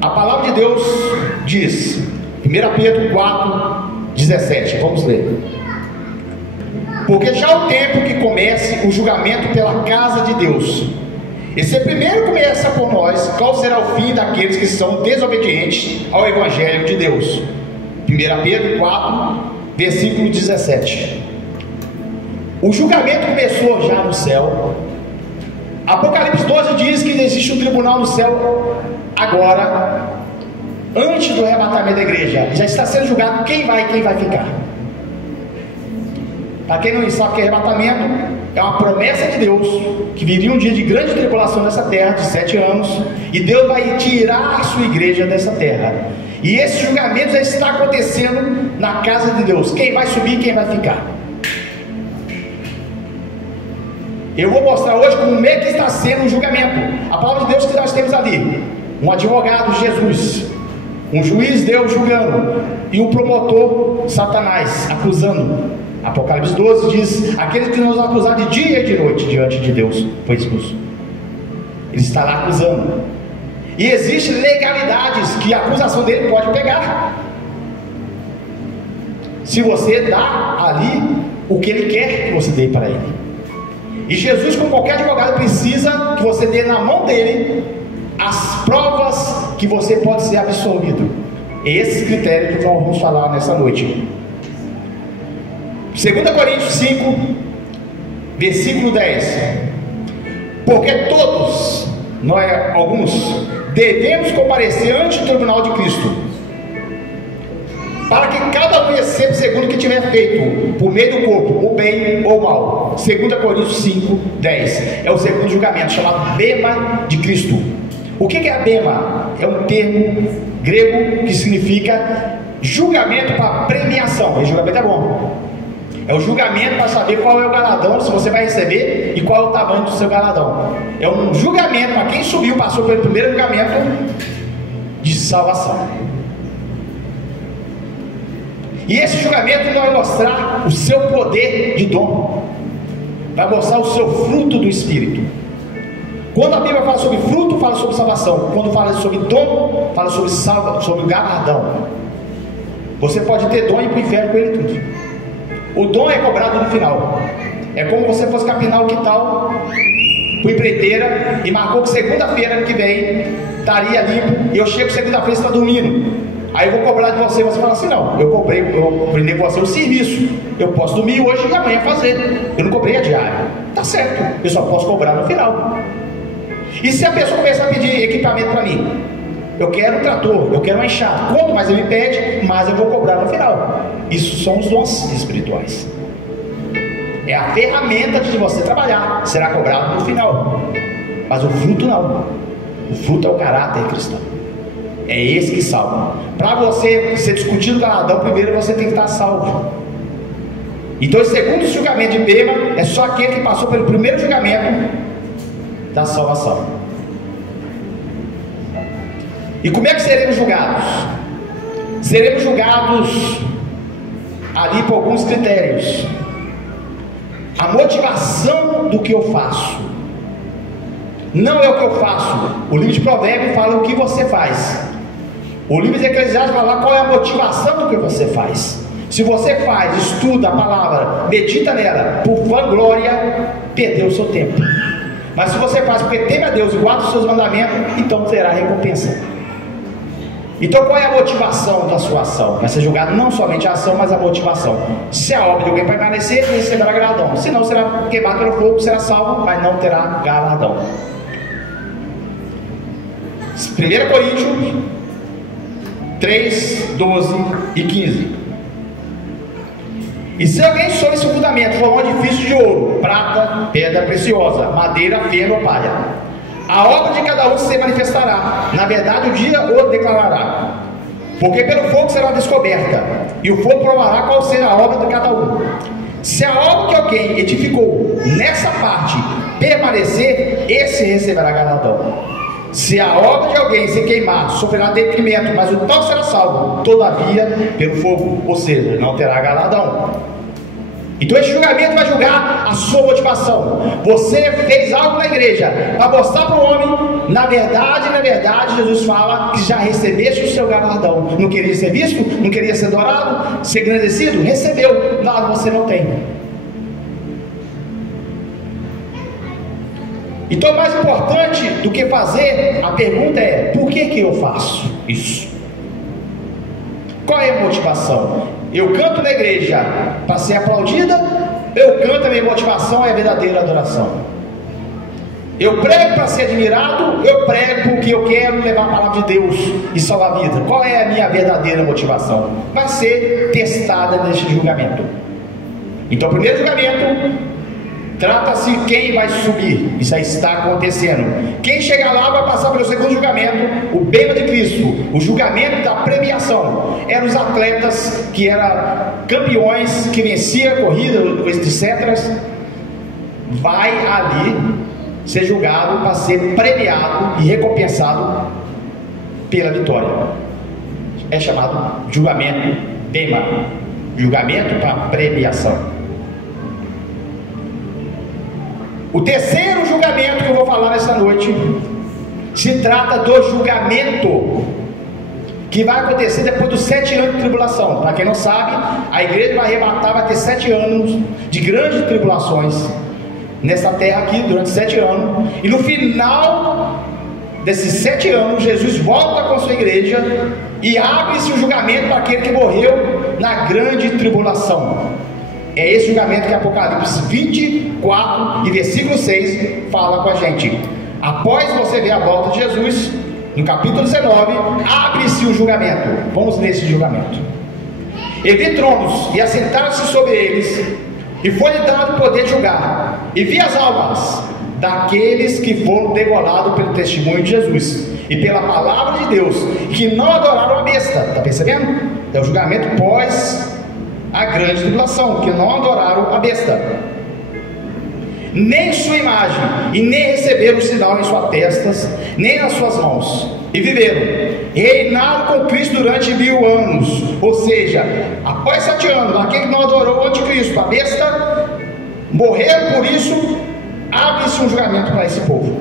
A palavra de Deus diz, 1 Pedro 4:17, vamos ler. Porque já é o tempo que comece o julgamento pela casa de Deus. E se primeiro começa por nós, qual será o fim daqueles que são desobedientes ao Evangelho de Deus? 1 Pedro 4, versículo 17. O julgamento começou já no céu. Apocalipse 12 diz que existe um tribunal no céu agora, antes do arrebatamento da igreja. Já está sendo julgado quem vai ficar. Para quem não sabe o que é arrebatamento, é uma promessa de Deus, que viria um dia de grande tribulação nessa terra, de 7 anos, e Deus vai tirar a sua igreja dessa terra. E esse julgamento já está acontecendo na casa de Deus. Quem vai subir e quem vai ficar. Eu vou mostrar hoje como é que está sendo o julgamento. A palavra de Deus que nós temos ali: um advogado, Jesus, um juiz, Deus julgando, e um promotor, Satanás, acusando. Apocalipse 12 diz: aquele que nos acusar de dia e de noite diante de Deus foi expulso. Ele está lá acusando. E existem legalidades que a acusação dele pode pegar. Se você dá ali o que ele quer que você dê para ele. E Jesus, como qualquer advogado, precisa que você dê na mão dele as provas que você pode ser absolvido. É esse critério que nós vamos falar nessa noite. 2 Coríntios 5, versículo 10. Porque todos, nós, alguns, devemos comparecer ante o tribunal de Cristo, para que cada um receba segundo o que tiver feito, por meio do corpo, o bem ou o mal. 2 Coríntios 5, 10. É o segundo julgamento, chamado bema de Cristo. O que é a bema? É um termo grego que significa julgamento para premiação. E julgamento é bom. É o julgamento para saber qual é o galardão, se você vai receber, e qual é o tamanho do seu galardão. É um julgamento para quem subiu, passou pelo primeiro julgamento de salvação. E esse julgamento vai mostrar o seu poder de dom, vai mostrar o seu fruto do Espírito. Quando a Bíblia fala sobre fruto, fala sobre salvação. Quando fala sobre dom, fala sobre galardão. Você pode ter dom e ir para o inferno com ele tudo. O dom é cobrado no final. É como você fosse capinar o quintal para empreiteira e marcou que segunda-feira que vem estaria limpo, e eu chego segunda-feira e você está dormindo. Aí eu vou cobrar de você, você fala assim: não, eu brindei com você o serviço, eu posso dormir hoje e amanhã fazer, eu não cobrei a diária. Tá certo, eu só posso cobrar no final. E se a pessoa começar a pedir equipamento para mim? Eu quero um trator, eu quero uma enxada. Quanto mais ele me pede, mais eu vou cobrar no final. Isso são os dons espirituais. É a ferramenta de você trabalhar, será cobrado no final. Mas o fruto não. O fruto é o caráter cristão. É esse que salva. Para você ser discutido o galardão, primeiro você tem que estar salvo. Então o segundo julgamento de bema é só aquele que passou pelo primeiro julgamento da salvação. E como é que seremos julgados? Seremos julgados ali por alguns critérios. A motivação do que eu faço não é o que eu faço. O livro de Provérbios fala o que você faz. O livro de Eclesiastes fala qual é a motivação do que você faz. Se você faz, estuda a palavra, medita nela por vanglória, perdeu o seu tempo. Mas se você faz porque teme a Deus e guarda os seus mandamentos, então terá recompensa. Então qual é a motivação da sua ação? Vai ser julgado não somente a ação, mas a motivação. Se a obra de alguém permanecer, receberá galardão. Se não, será queimado pelo fogo, será salvo, mas não terá galardão. 1 Coríntios 3, 12 e 15. E se alguém sobre seu fundamento for um edifício de ouro, prata, pedra preciosa, madeira, feno ou palha, a obra de cada um se manifestará. Na verdade, o dia o declarará. Porque pelo fogo será descoberta, e o fogo provará qual será a obra de cada um. Se a obra que alguém edificou nessa parte permanecer, esse receberá galardão. Se a obra de alguém se queimar, sofrerá detrimento, mas o tal será salvo, todavia, pelo fogo, ou seja, não terá galardão. Então esse julgamento vai julgar a sua motivação. Você fez algo na igreja para mostrar para o homem, na verdade, Jesus fala que já recebeste o seu galardão. Não queria ser visto? Não queria ser adorado? Ser engrandecido? Recebeu. Lá você não tem. Então, mais importante do que fazer, a pergunta é: por que eu faço isso? Qual é a motivação? Eu canto na igreja para ser aplaudida? Eu canto, a minha motivação é a verdadeira adoração. Eu prego para ser admirado? Eu prego porque eu quero levar a palavra de Deus e salvar a vida. Qual é a minha verdadeira motivação? Vai ser testada neste julgamento. Então, o primeiro julgamento trata-se quem vai subir. Isso aí está acontecendo. Quem chegar lá vai passar pelo segundo julgamento, o bema de Cristo, o julgamento da premiação. Eram os atletas que eram campeões, que venciam a corrida, etc. Vai ali ser julgado para ser premiado e recompensado pela vitória. É chamado julgamento bema, julgamento para premiação. O terceiro julgamento que eu vou falar nessa noite se trata do julgamento que vai acontecer depois dos 7 anos de tribulação. Para quem não sabe, a igreja vai arrebatar, vai ter 7 anos de grandes tribulações nessa terra aqui, durante 7 anos, e no final desses 7 anos, Jesus volta com a sua igreja e abre-se o julgamento para aquele que morreu na grande tribulação. É esse julgamento que Apocalipse 24 e versículo 6 fala com a gente. Após você ver a volta de Jesus, no capítulo 19, abre-se o julgamento. Vamos ler esse julgamento. E vi tronos, e assentaram-se sobre eles, e foi-lhe dado o poder de julgar. E vi as almas daqueles que foram degolados pelo testemunho de Jesus e pela palavra de Deus, que não adoraram a besta. Está percebendo? É o julgamento pós a grande tribulação, que não adoraram a besta, nem sua imagem, e nem receberam o sinal em suas testas, nem nas suas mãos, e viveram, reinaram com Cristo durante 1000 anos. Ou seja, após 7 anos, aquele que não adorou o anticristo, a besta, morreram por isso. Abre-se um julgamento para esse povo.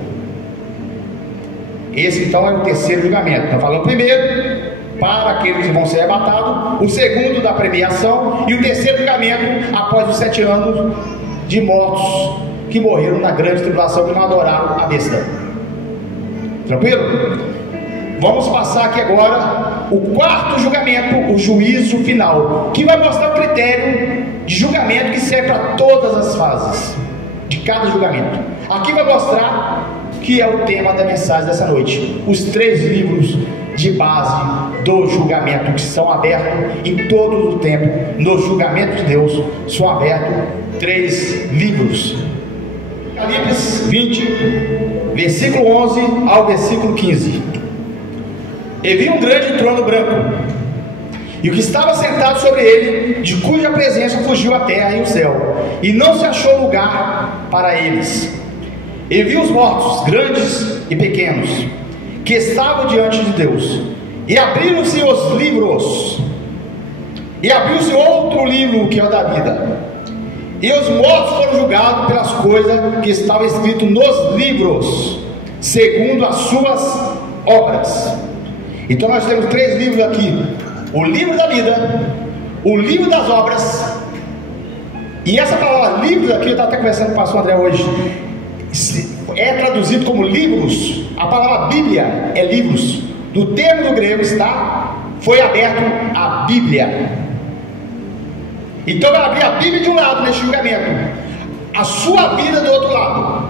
Esse então é o terceiro julgamento. Nós falamos primeiro para aqueles que vão ser arrebatados, o segundo da premiação, e o terceiro julgamento após os 7 anos de mortos que morreram na grande tribulação, que não adoraram a besta. Tranquilo? Vamos passar aqui agora o quarto julgamento, o juízo final, que vai mostrar o critério de julgamento que serve para todas as fases de cada julgamento. Aqui vai mostrar que é o tema da mensagem dessa noite, os 3 livros de base do julgamento, que são abertos em todo o tempo. No julgamento de Deus são abertos 3 livros. Apocalipse 20, versículo 11 ao versículo 15. E vi um grande trono branco, e o que estava sentado sobre ele, de cuja presença fugiu a terra e o céu, e não se achou lugar para eles. E vi os mortos, grandes e pequenos, que estavam diante de Deus, e abriram-se os livros, e abriu-se outro livro, que é o da vida, e os mortos foram julgados pelas coisas que estavam escritas nos livros, segundo as suas obras. Então nós temos 3 livros aqui: o livro da vida, o livro das obras. E essa palavra livros aqui, eu estava até conversando com o pastor André hoje, é traduzido como livros. A palavra Bíblia é livros. Do termo do grego foi aberto a Bíblia. Então vai abrir a Bíblia de um lado nesse julgamento, a sua vida do outro lado,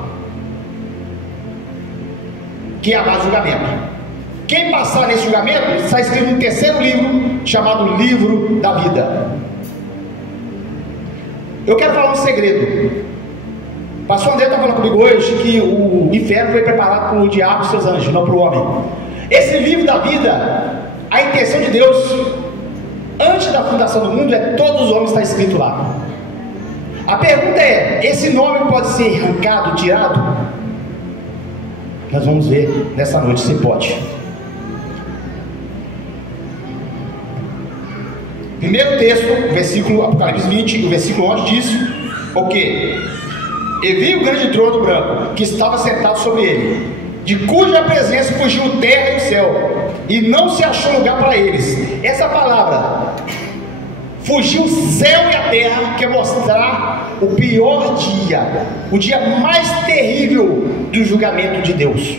que é a base do julgamento. Quem passar nesse julgamento está escrito no terceiro livro, chamado Livro da Vida. Eu quero falar um segredo. O pastor André está falando comigo hoje que o inferno foi preparado para o diabo e seus anjos, não para o homem. Esse livro da vida, a intenção de Deus, antes da fundação do mundo, é todos os homens, está escrito lá. A pergunta é: esse nome pode ser arrancado, tirado? Nós vamos ver nessa noite se pode. Primeiro texto, versículo Apocalipse 20, o versículo 11 diz o quê? E vi o grande trono branco que estava sentado sobre ele, de cuja presença fugiu terra e o céu, e não se achou lugar para eles. Essa palavra, fugiu o céu e a terra, quer mostrar o pior dia, o dia mais terrível do julgamento de Deus.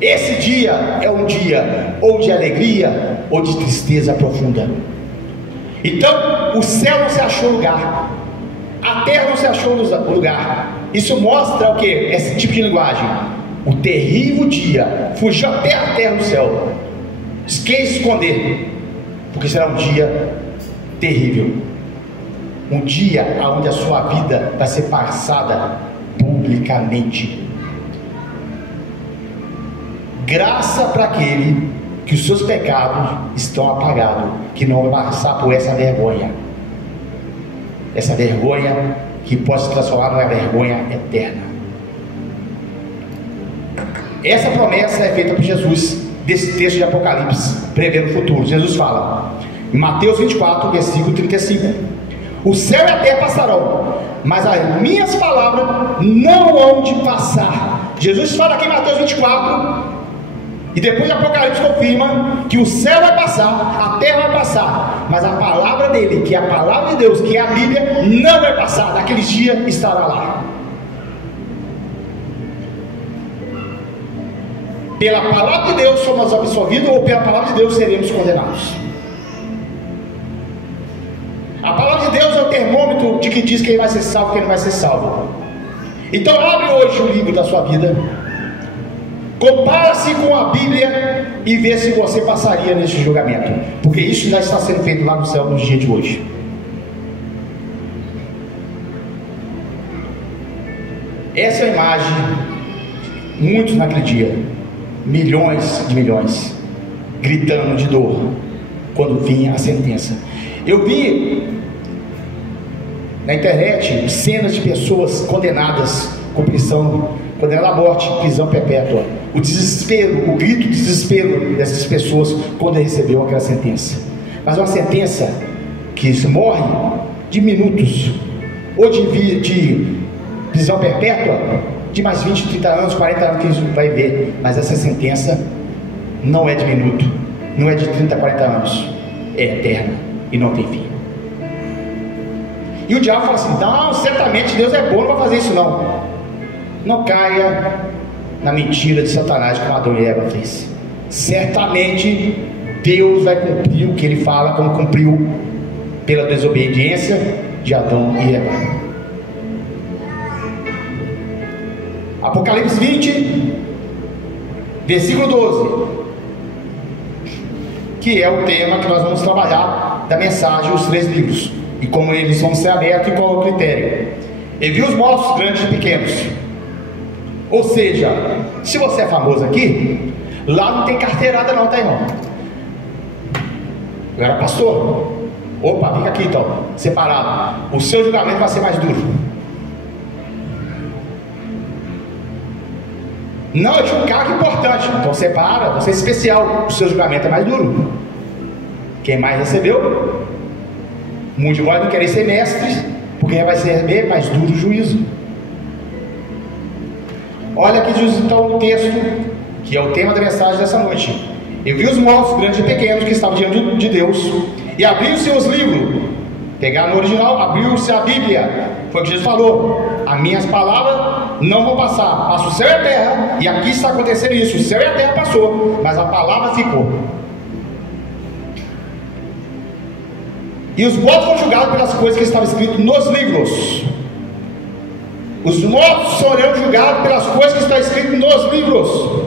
Esse dia é um dia ou de alegria ou de tristeza profunda. Então o céu não se achou lugar, a terra não se achou lugar. Isso mostra o que? Esse tipo de linguagem. O terrível dia, fugiu até a terra e o céu. Quem esconder? Porque será um dia terrível, um dia onde a sua vida vai ser passada publicamente. Graça para aquele que os seus pecados estão apagados, que não vai passar por essa vergonha que pode se transformar numa vergonha eterna. Essa promessa é feita por Jesus, desse texto de Apocalipse, prevendo o futuro. Jesus fala em Mateus 24, versículo 35: o céu e a terra passarão, mas as minhas palavras não hão de passar. Jesus fala aqui em Mateus 24, e depois o Apocalipse confirma que o céu vai passar, a terra vai passar, mas a palavra dele, que é a palavra de Deus, que é a Bíblia, não vai passar. Naqueles dias estará lá. Pela palavra de Deus somos absolvidos, ou pela palavra de Deus seremos condenados. A palavra de Deus é o termômetro de que diz quem vai ser salvo e quem não vai ser salvo. Então abre hoje o livro da sua vida, compara-se com a Bíblia e vê se você passaria neste julgamento, porque isso já está sendo feito lá no céu nos dias de hoje. Essa é a imagem, muitos naquele dia, milhões de milhões, gritando de dor quando vinha a sentença. Eu vi na internet cenas de pessoas condenadas com prisão, condenadas à morte, prisão perpétua. O desespero, o grito de desespero dessas pessoas quando recebeu aquela sentença. Mas uma sentença que se morre de minutos, ou de prisão perpétua, de mais 20, 30 anos, 40 anos que a gente vai ver. Mas essa sentença não é de minuto, não é de 30, 40 anos, é eterna e não tem fim. E o diabo fala assim: não, certamente Deus é bom, não vai fazer isso não. Não caia na mentira de Satanás como Adão e Eva fez. Certamente Deus vai cumprir o que ele fala, como cumpriu pela desobediência de Adão e Eva. Apocalipse 20, versículo 12, que é o tema que nós vamos trabalhar da mensagem, os 3 livros, e como eles vão ser abertos e qual é o critério. E viu os mortos grandes e pequenos. Ou seja, se você é famoso aqui, lá não tem carteirada não, tá, irmão? Eu era pastor. Opa, fica aqui então, separado. O seu julgamento vai ser mais duro. Não, eu tinha um cargo importante. Então separa, você é especial. O seu julgamento é mais duro. Quem mais recebeu? Muitos de vós não querem ser mestres, porque vai receber mais duro o juízo. Olha aqui diz então o texto, que é o tema da mensagem dessa noite. Eu vi os mortos, grandes e pequenos, que estavam diante de Deus, e abriu-se os livros. Pegar no original, abriu-se a Bíblia. Foi o que Jesus falou: as minhas palavras não vão passar, passa o céu e a terra. E aqui está acontecendo isso, o céu e a terra passou, mas a palavra ficou. E os mortos foram julgados pelas coisas que estavam escritas nos livros. Os mortos serão julgados pelas coisas que estão escritas nos livros.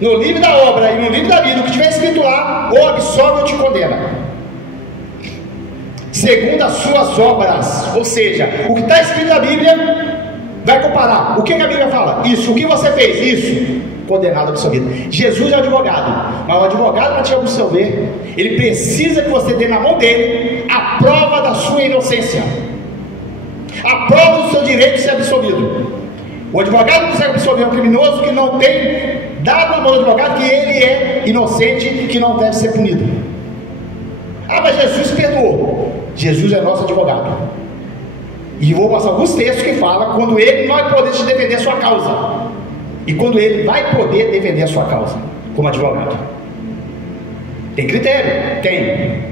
No livro da obra e no livro da vida, o que tiver escrito lá, ou absolve ou te condena, segundo as suas obras. Ou seja, o que está escrito na Bíblia vai comparar. O que a Bíblia fala? Isso. O que você fez? Isso. Condenado, absolvido. Jesus é o advogado, mas o advogado, para te absolver, ele precisa que você dê na mão dele a prova da sua inocência, a prova do seu direito de ser absolvido. O advogado não consegue absolver um criminoso que não tem dado na mão do advogado que ele é inocente, que não deve ser punido. Ah, mas Jesus perdoou. Jesus é nosso advogado. E vou passar alguns textos que falam quando ele não vai poder te defender a sua causa. E quando ele vai poder defender a sua causa como advogado. Tem critério? Tem.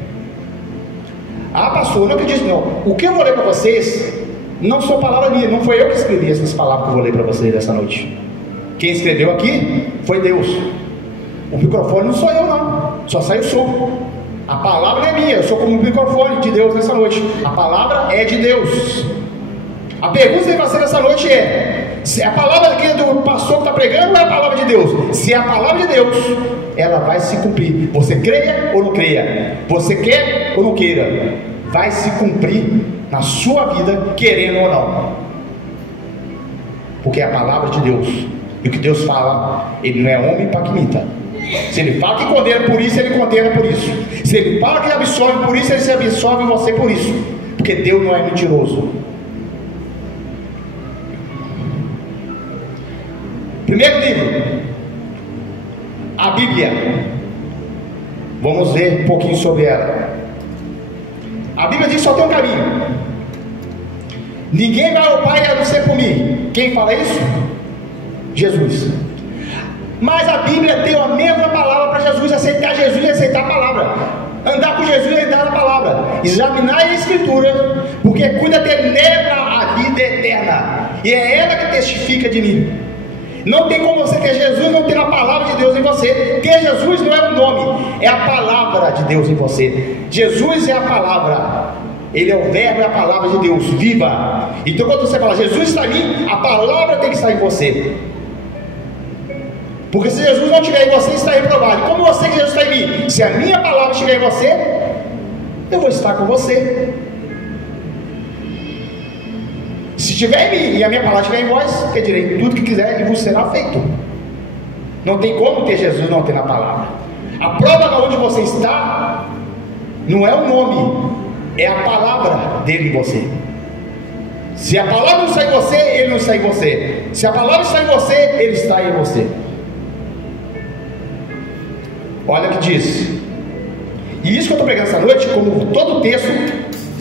Ah, pastor, não acredito não. O que eu vou ler para vocês não são palavras minhas. Não foi eu que escrevi essas palavras que eu vou ler para vocês essa noite. Quem escreveu aqui foi Deus. O microfone não sou eu não. Só sai o som. A palavra é minha. Eu sou como o microfone de Deus nessa noite. A palavra é de Deus. A pergunta que vai fazer nessa noite é: se a palavra aqui do pastor que está pregando ou é a palavra de Deus? Se é a palavra de Deus, ela vai se cumprir. Você creia ou não creia? Você quer ou não queira? Vai se cumprir na sua vida, querendo ou não. Porque é a palavra de Deus. E o que Deus fala, Ele não é homem para que minta. Se Ele fala que condena por isso, Ele condena por isso. Se Ele fala que absolve por isso, Ele se absolve você por isso. Porque Deus não é mentiroso. Primeiro livro, a Bíblia. Vamos ver um pouquinho sobre ela. A Bíblia diz que só tem um caminho. Ninguém vai ao Pai a não ser por mim. Quem fala isso? Jesus. Mas a Bíblia tem a mesma palavra para Jesus. Aceitar Jesus e aceitar a palavra. Andar com Jesus e andar na palavra. Examinar a Escritura, porque cuida de nela a vida eterna. E é ela que testifica de mim. Não tem como você ter Jesus e não ter a palavra de Deus em você. Ter Jesus não é um nome, é a palavra de Deus em você. Jesus é a palavra. Ele é o verbo e a palavra de Deus viva. Então quando você fala Jesus está em mim, a palavra tem que estar em você. Porque se Jesus não estiver em você, está reprovado. Como você que Jesus está em mim? Se a minha palavra estiver em você, eu vou estar com você. Se estiver em mim e a minha palavra estiver em vós, pedirei tudo que quiser e vos será feito. Não tem como ter Jesus não ter na palavra. A prova de onde você está não é o nome, é a palavra dele em você. Se a palavra não está em você, ele não está em você. Se a palavra está em você, ele está em você. Olha o que diz. E isso que eu estou pregando essa noite, como todo o texto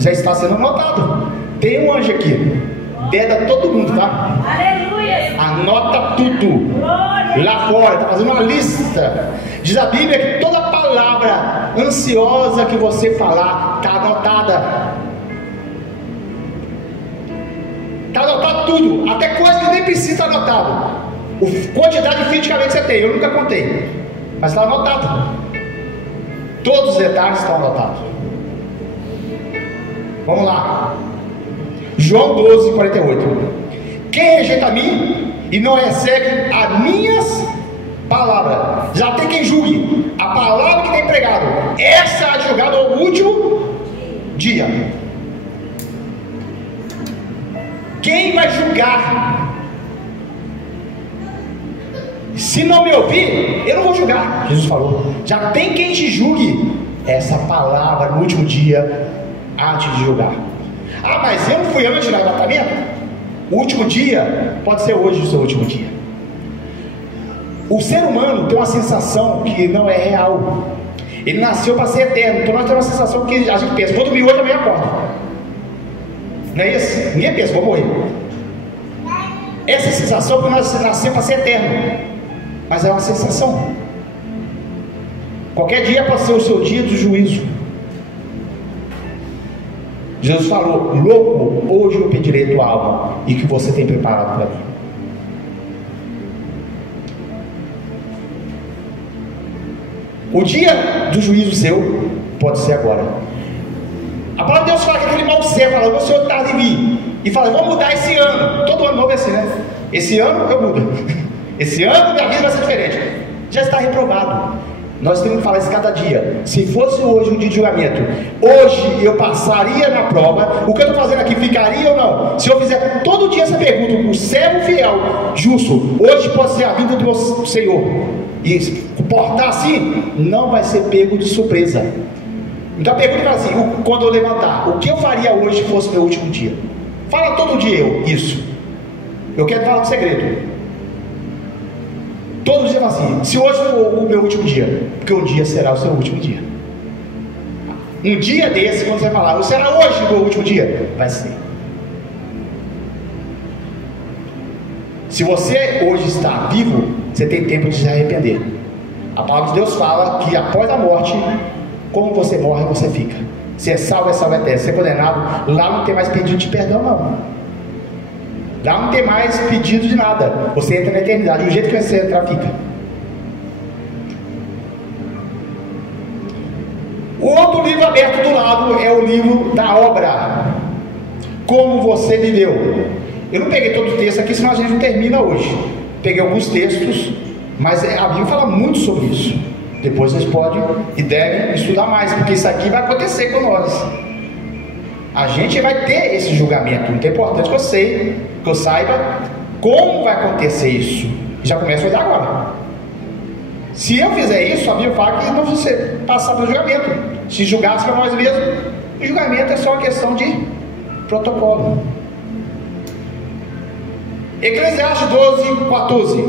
já está sendo anotado. Tem um anjo aqui. Deda todo mundo, tá? Aleluia! Anota tudo. Glória. Lá fora, está fazendo uma lista. Diz a Bíblia que toda palavra ansiosa que você falar está anotada. Está anotado tudo, até coisa que nem precisa estar anotado. A quantidade de fio de cabelo que você tem, eu nunca contei, mas está anotado. Todos os detalhes estão anotados. Vamos lá. João 12, 48. Quem rejeita a mim e não recebe as minhas palavras, já tem quem julgue a palavra que tem pregado. Essa é a julgada ao último dia. Quem vai julgar? Se não me ouvir, eu não vou julgar. Jesus falou. Já tem quem te julgue essa palavra no último dia, antes de julgar. Ah, mas eu não fui antes do arrebatamento? O último dia pode ser hoje o seu último dia. O ser humano tem uma sensação que não é real. Ele nasceu para ser eterno. Então nós temos uma sensação que a gente pensa: vou dormir hoje, amanhã acordo. Não é isso? Ninguém pensa, vou morrer. Essa sensação que nós nascemos para ser eterno. Mas é uma sensação. Qualquer dia pode ser o seu dia do juízo. Jesus falou: louco, hoje eu pedirei tua alma e que você tem preparado para mim. O dia do juízo seu pode ser agora. A palavra de Deus fala que aquele mal céu fala: o Senhor tarda em vir, e fala: vou mudar esse ano. Todo ano novo é assim, né? Esse ano eu mudo. Esse ano minha vida vai ser diferente. Já está reprovado. Nós temos que falar isso cada dia. Se fosse hoje um dia de julgamento, hoje eu passaria na prova. O que eu estou fazendo aqui ficaria ou não? Se eu fizer todo dia essa pergunta para o servo fiel, justo, hoje pode ser a vida do meu Senhor, e se comportar assim, não vai ser pego de surpresa. Então a pergunta é assim: quando eu levantar, o que eu faria hoje se fosse meu último dia? Fala todo dia isso. Eu quero falar um segredo. Todos os dias assim: se hoje for o meu último dia, porque um dia será o seu último dia. Um dia desse, quando você falar, será hoje o último dia? Vai ser. Se você hoje está vivo, você tem tempo de se arrepender. A palavra de Deus fala que após a morte, como você morre, você fica. Se é salvo eterno. Se é condenado, lá não tem mais pedido de perdão, não. Lá não tem mais pedido de nada. Você entra na eternidade. Do jeito que você entrar, fica. O outro livro aberto do lado é o livro da obra. Como você viveu. Eu não peguei todo o texto aqui, senão a gente não termina hoje. Peguei alguns textos, mas a Bíblia fala muito sobre isso. Depois vocês podem e devem estudar mais, porque isso aqui vai acontecer com nós. A gente vai ter esse julgamento. Muito importante que eu saiba como vai acontecer isso. Já começa a olhar agora. Se eu fizer isso, a Bíblia fala que não você passar pelo julgamento. Se julgasse para nós mesmos, o julgamento é só uma questão de protocolo. Eclesiastes 12:14.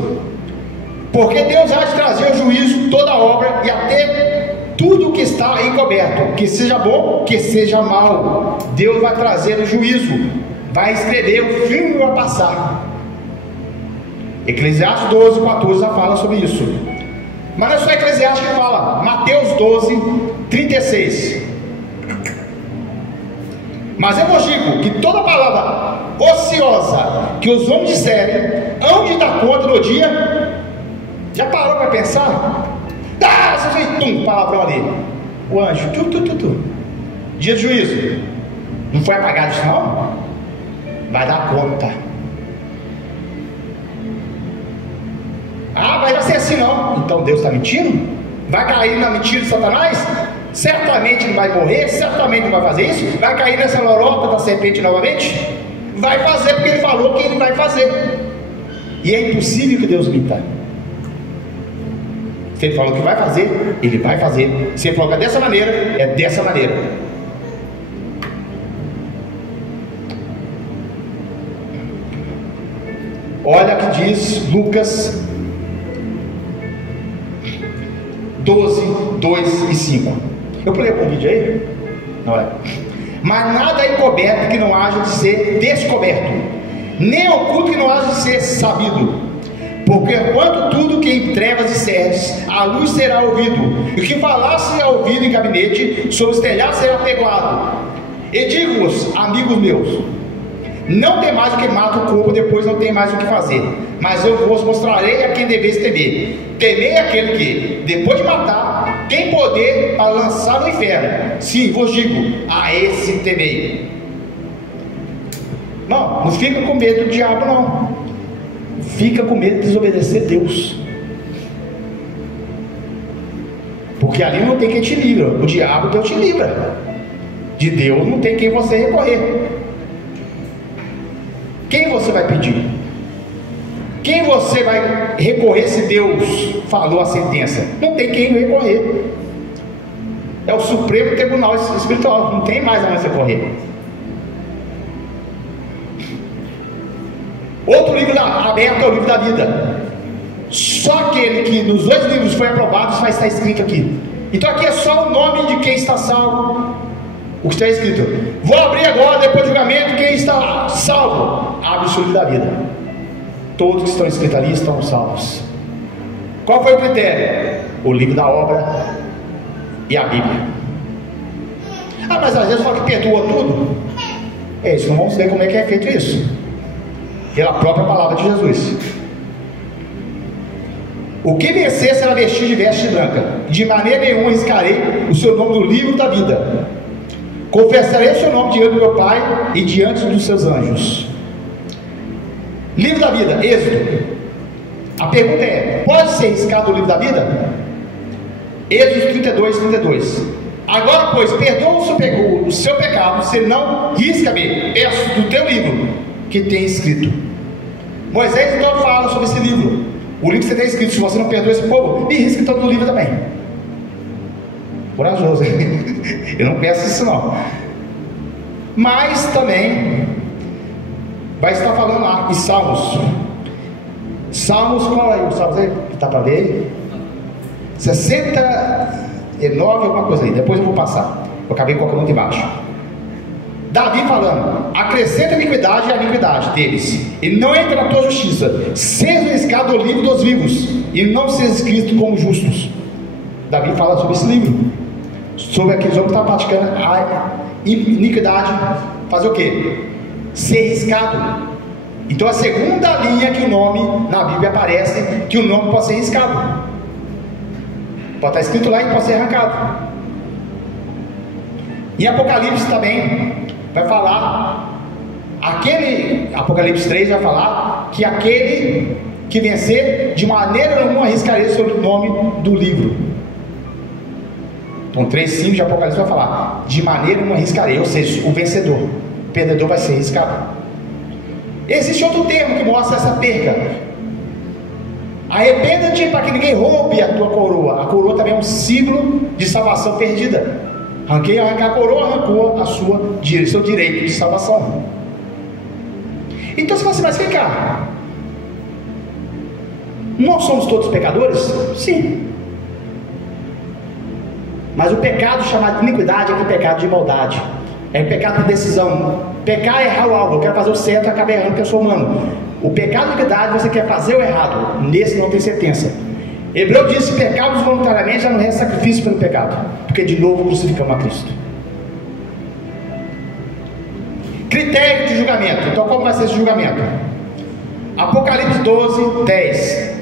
Porque Deus há de trazer ao juízo toda obra e até tudo que está encoberto, que seja bom, que seja mal. Deus vai trazer o juízo, vai escrever o fim vai passar. Eclesiastes 12:14 já fala sobre isso. Mas não é só Eclesiastes que fala. Mateus 12:36. Mas eu vos digo que toda palavra ociosa que os homens disserem, hão de dar conta no dia. Já parou para pensar? Você fez palavrão ali. O anjo, dia de juízo. Não foi apagado isso não? Vai dar conta. Vai ser assim não. Então Deus está mentindo? Vai cair na mentira de Satanás? Certamente não vai morrer, certamente não vai fazer isso. Vai cair nessa lorota da serpente novamente? Vai fazer porque ele falou que ele vai fazer. E é impossível que Deus minta. Se ele falou que vai fazer, ele vai fazer. Se ele falou que é dessa maneira, é dessa maneira. Olha o que diz Lucas 12:2-5. Eu pulei algum vídeo aí? Não é. Mas nada é encoberto que não haja de ser descoberto, nem oculto que não haja de ser sabido. Porque quanto tudo que em trevas disserdes, a luz será ouvido, e o que falasse ao ouvido em gabinete, sobre os telhados será pegoado. E digo-vos, amigos meus, não tem mais o que mata o corpo, depois não tem mais o que fazer. Mas eu vos mostrarei a quem deveis temer. Temei aquele que, depois de matar, tem poder para lançar no inferno. Sim, vos digo, a esse temei. Não fica com medo do diabo não. Fica com medo de desobedecer Deus. Porque ali não tem quem te livra. O diabo Deus te livra. De Deus não tem quem você recorrer. Quem você vai pedir? Quem você vai recorrer se Deus falou a sentença? Não tem quem recorrer. É o Supremo Tribunal Espiritual. Não tem mais a onde recorrer. Outro livro aberto é o livro da vida. Só aquele que nos dois livros foi aprovado vai estar escrito aqui. Então aqui é só o nome de quem está salvo. O que está escrito. Vou abrir agora, depois do julgamento, quem está salvo. Abre o livro da vida. Todos que estão escritos ali estão salvos. Qual foi o critério? O livro da obra e a Bíblia. Mas às vezes fala que perdoa tudo. É isso, não vamos ver como é que é feito isso. Pela própria palavra de Jesus. O que vencer será vestido de veste branca. De maneira nenhuma riscarei o seu nome do livro da vida. Confessarei o seu nome diante do meu Pai e diante dos seus anjos. Livro da vida, Êxodo. A pergunta é: pode ser riscado o livro da vida? Êxodo 32:32. Agora, pois, perdoa o seu pecado, se não risca-me, peço do teu livro que tem escrito. Moisés então fala sobre esse livro. O livro que você tem escrito, se você não perdoa esse povo, me risca todo o livro também. Corajoso. Eu não peço isso não. Mas também vai estar falando lá em Salmos. Salmos, qual é o Salmos aí? Está para ver? 69, alguma coisa aí. Depois eu vou passar. Eu acabei colocando aqui embaixo. Davi falando: acrescenta a iniquidade à iniquidade deles, e não entra na tua justiça. Seja riscado o livro dos vivos, e não seja escrito como justos. Davi fala sobre esse livro, sobre aqueles homens que estão praticando a iniquidade. Fazer o quê? Ser riscado. Então a segunda linha que o nome na Bíblia aparece, que o nome pode ser riscado, pode estar escrito lá e pode ser arrancado. Em Apocalipse também vai falar, Apocalipse 3 vai falar que aquele que vencer, de maneira nenhuma arriscaria sobre o nome do livro. Então 3:5 de Apocalipse vai falar: de maneira nenhuma arriscaria, ou seja, o vencedor, o perdedor vai ser arriscado. Existe outro termo que mostra essa perca: arrependa-te para que ninguém roube a tua coroa. A coroa também é um símbolo de salvação perdida. Arrancar a coroa, arrancou seu direito de salvação. Então você fala assim: mas vem cá, nós somos todos pecadores? Sim. Mas o pecado chamado de iniquidade é aquele pecado de maldade, é o pecado de decisão. Pecar é errar algo, eu quero fazer o certo e acabo errando porque eu sou humano. O pecado de iniquidade, você quer fazer o errado, nesse não tem sentença. Hebreu diz: se pecarmos voluntariamente, já não resta sacrifício pelo pecado, porque de novo crucificamos a Cristo. Critério de julgamento. Então como vai ser esse julgamento? Apocalipse 12:10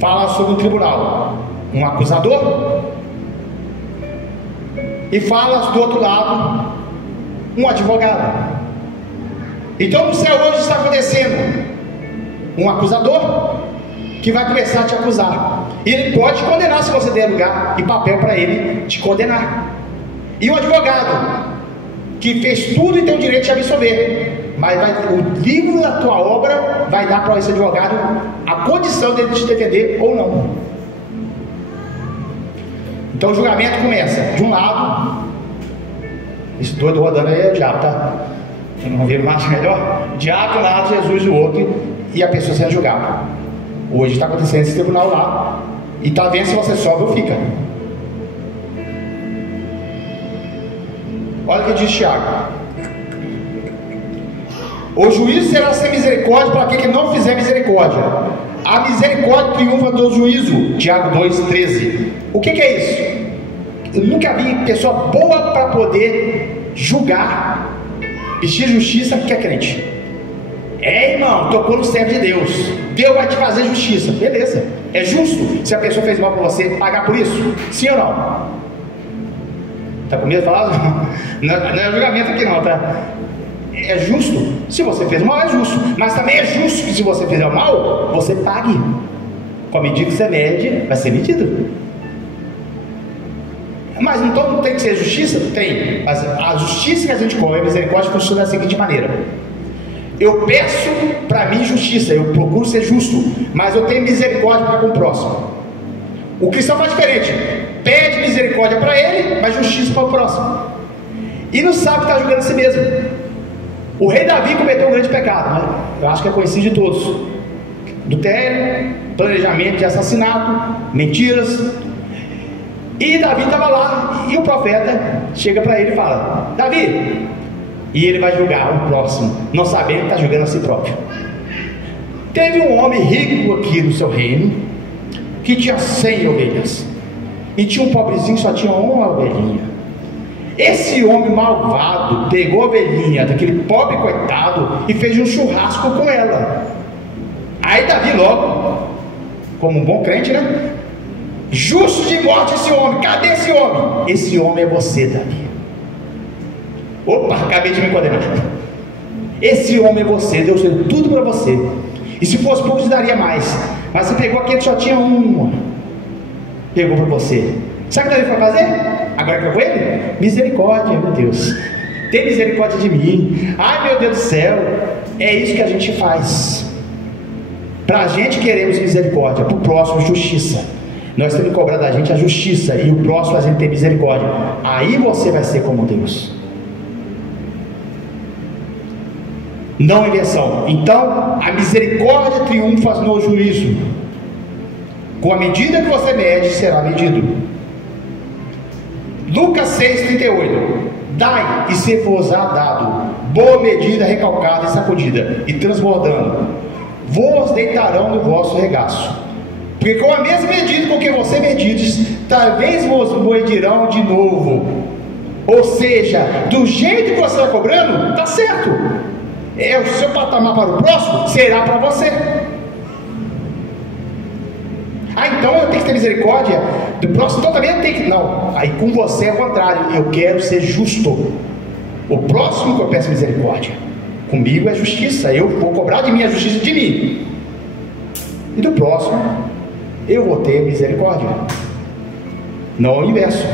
fala sobre um tribunal, um acusador, e fala do outro lado um advogado. Então no céu hoje está acontecendo um acusador que vai começar a te acusar, e ele pode te condenar se você der lugar e papel para ele te condenar. E um advogado que fez tudo e tem o direito de te absolver, mas o livro da tua obra vai dar para esse advogado a condição dele te defender ou não. Então o julgamento começa de um lado, esse doido rodando aí é o diabo, tá? Não viram mais melhor? O diabo de um lado, Jesus do outro, e a pessoa sendo julgada. Hoje está acontecendo esse tribunal lá, e está vendo se você sobe ou fica. Olha o que diz Tiago: o juízo será sem misericórdia para aquele que não fizer misericórdia. A misericórdia triunfa do juízo. Tiago 2:13. O que é isso? Eu nunca vi pessoa boa para poder julgar, vestir justiça, que é crente. Irmão, tocou no servo de Deus, Deus vai te fazer justiça. Beleza, é justo se a pessoa fez mal para você pagar por isso? Sim ou não? Está com medo de falar? Não é julgamento aqui não, tá? É justo, se você fez mal é justo, mas também é justo que se você fizer mal, você pague. Com a medida que você mede, vai ser medido. Mas então não tem que ser justiça? Tem, mas a justiça que a gente come, a misericórdia, funciona da seguinte maneira: eu peço para mim justiça, eu procuro ser justo, mas eu tenho misericórdia para com o próximo. O cristão faz diferente: pede misericórdia para ele, mas justiça para o próximo, e não sabe que está julgando a si mesmo. O rei Davi cometeu um grande pecado, né? Eu acho que é conhecido de todos: adultério, planejamento de assassinato, mentiras. E Davi estava lá, e o profeta chega para ele e fala: Davi, e ele vai julgar o próximo, não sabendo que está julgando a si próprio. Teve um homem rico aqui no seu reino, que tinha 100 ovelhas, e tinha um pobrezinho que só tinha uma ovelhinha. Esse homem malvado pegou a ovelhinha daquele pobre coitado e fez um churrasco com ela. Aí Davi logo, como um bom crente, né? Justo de morte esse homem. Cadê esse homem? Esse homem é você, Davi. Opa, acabei de me condenar. Esse homem é você. Deus deu tudo para você, e se fosse pouco te daria mais, mas você pegou aquele que só tinha uma, pegou para você. Sabe o que Davi foi fazer? Agora que eu vou ele? Misericórdia, meu Deus, tem misericórdia de mim. Ai meu Deus do céu. É isso que a gente faz. Para a gente queremos misericórdia, para o próximo justiça. Nós temos que cobrar da gente a justiça, e o próximo a gente ter misericórdia. Aí você vai ser como Deus. Não inversão. Então a misericórdia triunfa no juízo. Com a medida que você mede, será medido. Lucas 6,38: dai e se vos-á dado, boa medida, recalcada e sacudida, e transbordando, vos deitarão no vosso regaço. Porque com a mesma medida com que você medides, talvez vos medirão de novo. Ou seja, do jeito que você está cobrando, está certo. É o seu patamar para o próximo, será para você. Então eu tenho que ter misericórdia do próximo, então também eu tenho que. Não, aí com você é o contrário. Eu quero ser justo. O próximo que eu peço misericórdia, comigo é justiça. Eu vou cobrar de mim a justiça de mim. E do próximo, eu vou ter misericórdia. Não o inverso.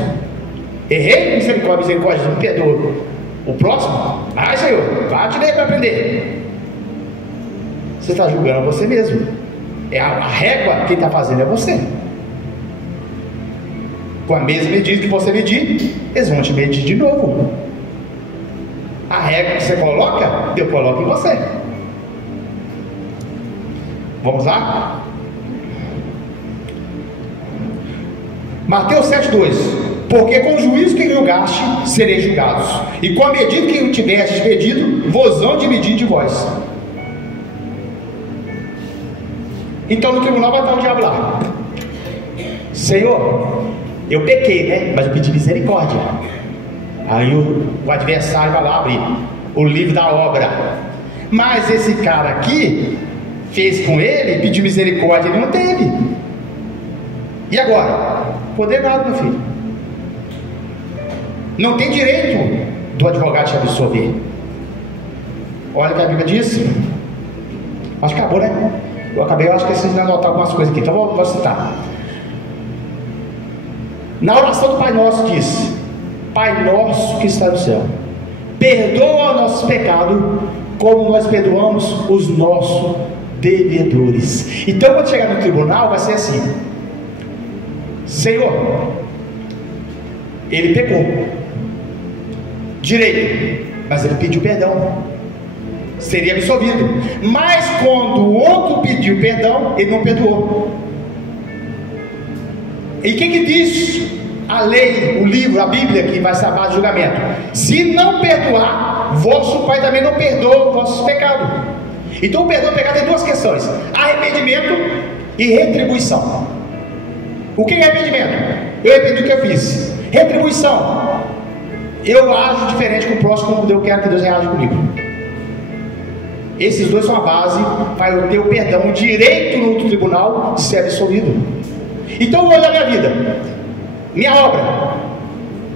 Errei, misericórdia, me perdoa. O próximo, ai Senhor, bate nele para aprender. Você está julgando você mesmo. É a régua, quem está fazendo é você. Com a mesma medida que você medir, eles vão te medir de novo. A régua que você coloca, eu coloco em você. Vamos lá? Mateus 7,2: porque com o juízo que julgaste, sereis julgados, e com a medida que tivestes medido, vos hão de medir de vós. Então no tribunal vai estar o diabo lá. Senhor, eu pequei, né? Mas eu pedi misericórdia. Aí o adversário vai lá abrir o livro da obra. Mas esse cara aqui fez com ele, pediu misericórdia, ele não teve. E agora? Condenado, meu filho. Não tem direito do advogado te absolver. Olha o que a Bíblia diz. Acho que acabou, né? Eu acho que esqueci de anotar algumas coisas aqui, então vou citar. Na oração do Pai Nosso diz: Pai nosso que está no céu, perdoa o nosso pecado, como nós perdoamos os nossos devedores. Então quando chegar no tribunal vai ser assim: Senhor, ele pecou, direito, mas ele pediu perdão, seria absolvido. Mas quando o outro pediu perdão, ele não perdoou. E o que diz a lei, o livro, a Bíblia, que vai ser a base do julgamento? Se não perdoar, vosso Pai também não perdoa os vossos pecados. Então o perdão do pecado tem duas questões: arrependimento e retribuição. O que é arrependimento? Eu arrependi do que eu fiz. Retribuição: eu ajo diferente com o próximo, como eu quero que Deus reaja comigo. Esses dois são a base para eu ter o perdão, o direito no outro tribunal de ser absolvido. Então eu vou olhar minha vida, minha obra.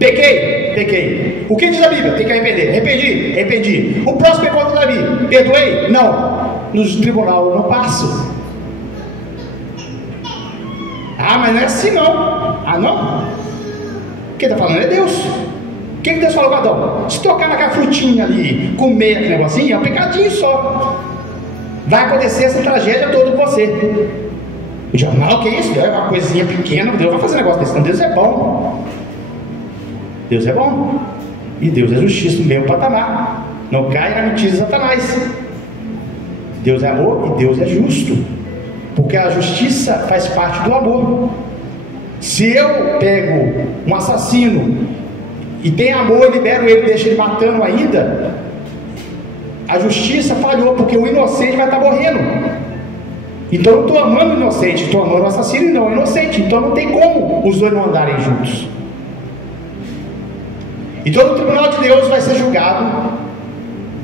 Pequei. O que diz a Bíblia? Tem que arrepender. Arrependi. O próximo pecado do Davi, perdoei? Não. No tribunal eu não passo. Ah, mas não é assim não. Ah, não? Quem está falando é Deus. O que Deus falou com Adão? Se tocar naquela frutinha ali, comer aquele negocinho, é um pecadinho só. Vai acontecer essa tragédia toda com você. Eu digo: não, que isso? É uma coisinha pequena. Deus vai fazer um negócio desse. Não, Deus é bom. Deus é bom. E Deus é justiça no mesmo patamar. Não cai na mentira de Satanás. Deus é amor e Deus é justo. Porque a justiça faz parte do amor. Se eu pego um assassino e tem amor, eu libero ele, deixo ele matando ainda, a justiça falhou, porque o inocente vai estar morrendo. Então eu não estou amando o inocente, estou amando o assassino e não o inocente. Então não tem como os dois não andarem juntos. Então no tribunal de Deus vai ser julgado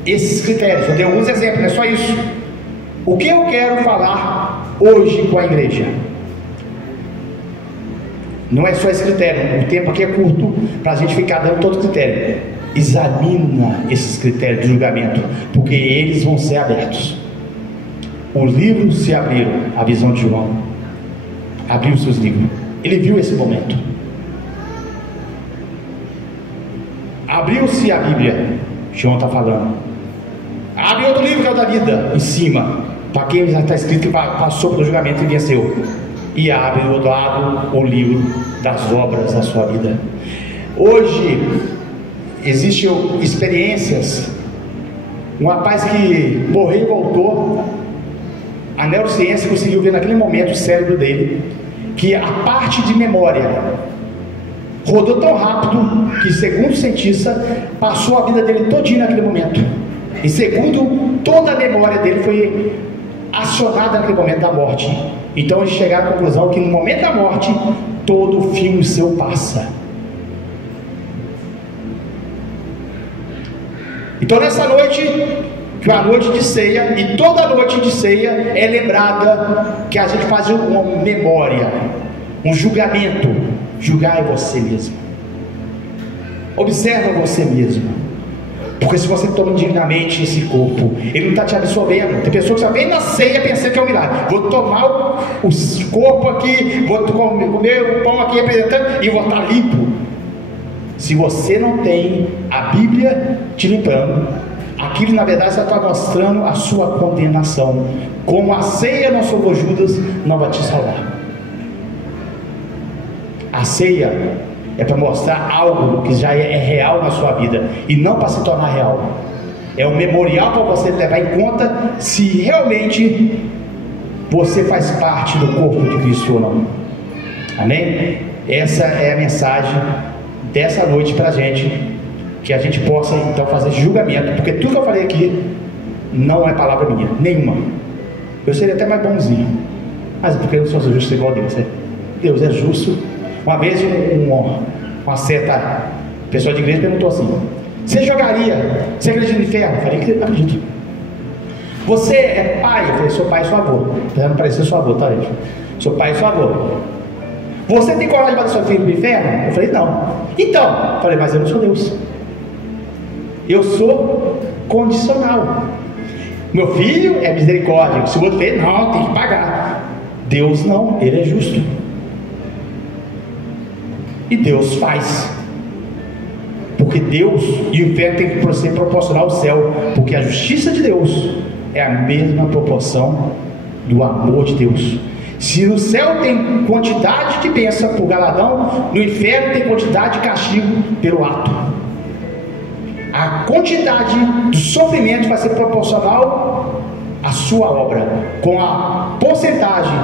esses critérios. Eu dei alguns exemplos, não é só isso. O que eu quero falar hoje com a igreja? Não é só esse critério. O tempo aqui é curto para a gente ficar dando todo critério. Examina esses critérios de julgamento, porque eles vão ser abertos. Os livros se abriram. A visão de João abriu os seus livros. Ele viu esse momento. Abriu-se a Bíblia. João está falando. Abre outro livro, que é o da vida, em cima, para quem já está escrito que passou pelo julgamento e venceu. E abre do outro lado o livro das obras da sua vida. Hoje existem experiências. Um rapaz que morreu e voltou, a neurociência conseguiu ver naquele momento o cérebro dele, que a parte de memória rodou tão rápido que, segundo o cientista, passou a vida dele todinha naquele momento. E segundo, toda a memória dele foi acionada naquele momento da morte. Então eles chegaram à conclusão que no momento da morte, todo o filme seu passa. Então nessa noite, que é a noite de ceia, e toda noite de ceia é lembrada que a gente faz uma memória, um julgamento. Julgai você mesmo, observa você mesmo, porque se você toma indignamente esse corpo, ele não está te absorvendo. Tem pessoas que só vem na ceia pensando que é um milagre. Vou tomar o corpo aqui, vou comer o pão aqui representando e vou estar limpo. Se você não tem a Bíblia te limpando, aquilo na verdade você está mostrando a sua condenação. Como a ceia não salvou Judas, não vai te salvar. A ceia é para mostrar algo que já é real na sua vida e não para se tornar real. É um memorial para você levar em conta se realmente você faz parte do corpo de Cristo ou não. Amém? Essa é a mensagem dessa noite para a gente, que a gente possa então fazer esse julgamento, porque tudo que eu falei aqui não é palavra minha, nenhuma. Eu seria até mais bonzinho, mas porque eu não sou justo igual a Deus, né? Deus é justo. Uma vez uma certa pessoa de igreja perguntou assim: você acredita no inferno? Eu falei que acredito. Você é pai? Eu falei, sou pai e sou avô. Apesar de não parecer sou avô, tá, gente? Sou pai e sou avô. Você tem coragem de bater seu filho no inferno? Eu falei, não. Então, eu falei, mas eu não sou Deus. Eu sou condicional. Meu filho é misericórdia. Se o outro fez, não, tem que pagar. Deus não, ele é justo. E Deus faz, porque Deus e o inferno tem que ser proporcional ao céu, porque a justiça de Deus é a mesma proporção do amor de Deus. Se no céu tem quantidade de bênção por galardão, no inferno tem quantidade de castigo pelo ato. A quantidade do sofrimento vai ser proporcional à sua obra, com a porcentagem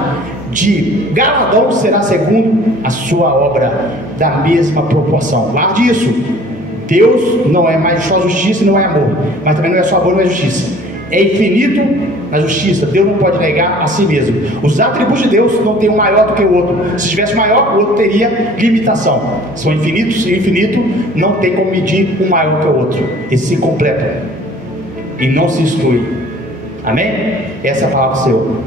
de galardão será segundo a sua obra, da mesma proporção. Guarde isso. Deus não é mais só justiça e não é amor, mas também não é só amor e não é justiça. É infinito na justiça. Deus não pode negar a si mesmo. Os atributos de Deus não tem um maior do que o outro. Se tivesse maior, o outro teria limitação. São infinitos e infinito não tem como medir um maior que o outro. Eles se completam e não se excluem. Amém? Essa é a palavra do Senhor.